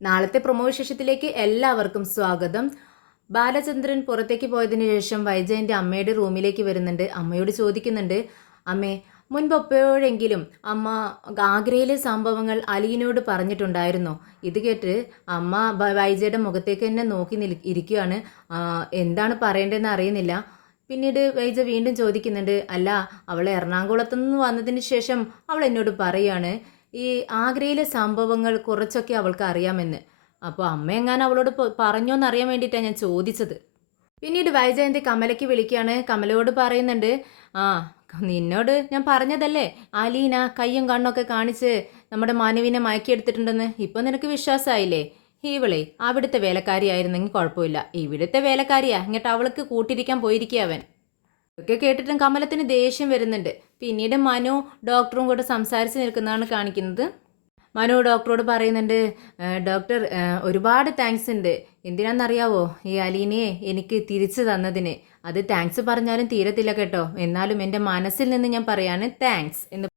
നാളത്തെ പ്രൊമോ വിശേഷത്തിലേക്ക് എല്ലാവർക്കും സ്വാഗതം. ബാലചന്ദ്രൻ പുറത്തേക്ക് പോയതിനു ശേഷം വൈജയന്റെ അമ്മയുടെ റൂമിലേക്ക് വരുന്നുണ്ട്. അമ്മയോട് ചോദിക്കുന്നുണ്ട്, അമ്മേ, മുൻപ് എപ്പോഴെങ്കിലും അമ്മ ആഗ്രയിലെ സംഭവങ്ങൾ അലീനോട് പറഞ്ഞിട്ടുണ്ടായിരുന്നോ? ഇത് കേട്ട് അമ്മ വൈജയുടെ മുഖത്തേക്ക് തന്നെ നോക്കി ഇരിക്കുകയാണ്. എന്താണ് പറയേണ്ടതെന്ന് അറിയുന്നില്ല. പിന്നീട് വൈജ വീണ്ടും ചോദിക്കുന്നുണ്ട്, അല്ല, അവൾ എറണാകുളത്തു നിന്ന് വന്നതിന് ശേഷം അവൾ എന്നോട് പറയാണ് ഈ ആഗ്രയിലെ സംഭവങ്ങൾ കുറച്ചൊക്കെ അവൾക്ക് അറിയാമെന്ന്. അപ്പോൾ അമ്മ എങ്ങാനും അവളോട് പറഞ്ഞോന്നറിയാൻ വേണ്ടിയിട്ടാണ് ഞാൻ ചോദിച്ചത്. പിന്നീട് വൈജയന്തി കമലയ്ക്ക് വിളിക്കുകയാണ്. കമലയോട് പറയുന്നുണ്ട്, ആ, നിന്നോട് ഞാൻ പറഞ്ഞതല്ലേ അലീന കയ്യും കണ്ണൊക്കെ കാണിച്ച് നമ്മുടെ മനുവിനെ മയക്കിയെടുത്തിട്ടുണ്ടെന്ന്. ഇപ്പം നിനക്ക് വിശ്വാസമായില്ലേ? ഇവളെ അവിടുത്തെ വേലക്കാരിയായിരുന്നെങ്കിൽ കുഴപ്പമില്ല, ഇവിടുത്തെ വേലക്കാരിയാ, ഇങ്ങോട്ട് അവൾക്ക് കൂട്ടിരിക്കാൻ പോയിരിക്കുക അവൻ. ഇതൊക്കെ കേട്ടിട്ടും കമലത്തിന് ദേഷ്യം വരുന്നുണ്ട്. പിന്നീട് മനു ഡോക്ടറും കൂടെ സംസാരിച്ച് നിൽക്കുന്നതാണ് കാണിക്കുന്നത്. മനു ഡോക്ടറോട് പറയുന്നുണ്ട്, ഡോക്ടർ, ഒരുപാട് താങ്ക്സ് ഉണ്ട്. എന്തിനാണെന്നറിയാവോ? ഈ അലീനയെ എനിക്ക് തിരിച്ചു തന്നതിന്. അത് താങ്ക്സ് പറഞ്ഞാലും തീരത്തില്ല കേട്ടോ. എന്നാലും എൻ്റെ മനസ്സിൽ നിന്ന് ഞാൻ പറയാണ് താങ്ക്സ് എന്ന്